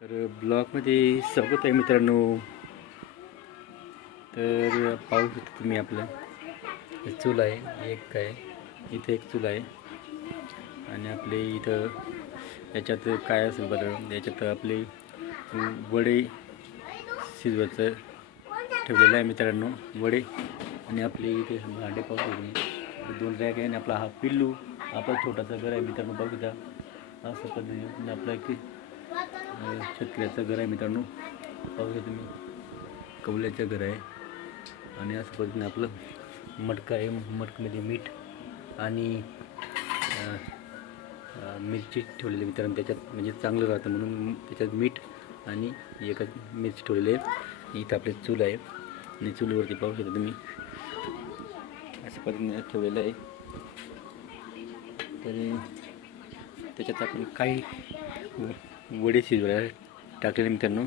तर ब्लॉगमध्ये स्वागत आहे मित्रांनो. तर पाहू शकता तुम्ही आपलं. चूल आहे एक काय इथे एक चूल आहे. आणि आपले इथं याच्यात काय असेल बरं? याच्यात आपले वडे शिजवायचं ठेवलेलं आहे मित्रांनो वडे. आणि आपले इथे भांडे पाहू शकतो तुम्ही. दोन रॅक आहे आणि आपला हा पिल्लू आपला छोटासा घर आहे मित्रांनो बघू द्या. असं पद्धतीने. आपला की शेतकऱ्याचं घर आहे मित्रांनो. पाहू शकता तुम्ही. कौल्याचं घर आहे. आणि असं पद्धतीने आपलं मटकं आहे. मटकमध्ये मीठ आणि मिरची ठेवलेली मित्रांनो. त्याच्यात म्हणजे चांगलं राहतं म्हणून त्याच्यात मीठ आणि एकच मिरची ठेवलेली आहे. इथं आपले चूल आहे. आणि चुलीवरती पाहू शकता तुम्ही. अशा पद्धतीने ठेवलेलं आहे. तरी त्याच्यात आपण काही वडे शिजवायला टाकले मित्रांनो.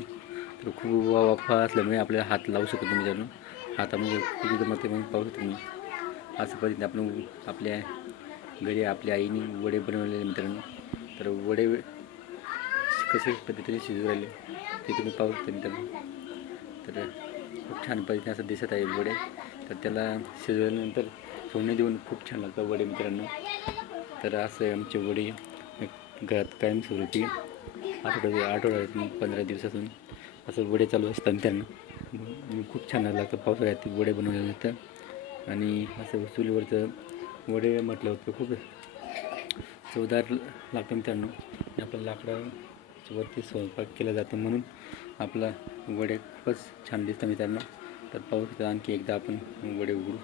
तर खूप वा- वाफा असल्यामुळे आपल्याला हात लावू शकतो तुम्ही मित्रांनो. हातामध्ये खूप जमते म्हणून पाहू शकतो तुम्ही असं पद्धतीने आपण आपल्या घरी आपल्या आईने वडे बनवलेले मित्रांनो. तर वडे कसे पद्धतीने शिजू राहिले ते तुम्ही पाहू शकता मित्रांनो. तर खूप छान पद्धतीने असं दिसत आहे वडे. तर त्याला शिजवल्यानंतर फोडणी देऊन खूप छान लागतं वडे मित्रांनो. तर असं आमचे वडे घरात कायमस्वरूपी आठवड्या आठवड्यातून पंधरा दिवसातून. असं वडे चालू असतात त्यांना. खूप छान लागतं पावसाळ्यात ते वडे जातात आणि असं चुलीवरचं वडे म्हटलं होतं खूप. चवदार लागतं मित्रांनो आणि आपल्या लाकडावरती स्वयंपाक केला जातो म्हणून आपला वडे खूपच छान दिसतं मित्रांनो तर पाहू शकता आणखी एकदा आपण वडे उघडू.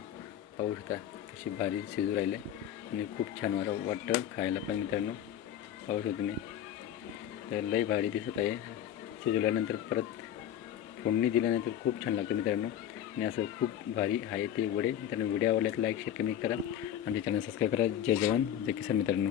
पाहू शकता कशी भारी शिजू राहिले आणि खूप छान वाटं वाटतं खायला पण मित्रांनो. पाहू शकतो तुम्ही तर लई भारी दिसत आहे. शिजवल्यानंतर परत फोडणी दिल्यानंतर खूप छान लागतं मित्रांनो. आणि असं खूप भारी आहे ते वडे. मित्रांनो व्हिडिओ आवडल्यास लाईक शेअर कमेंट करा. आणि चॅनल सबस्क्राईब करा. जय जवान जय किसान मित्रांनो.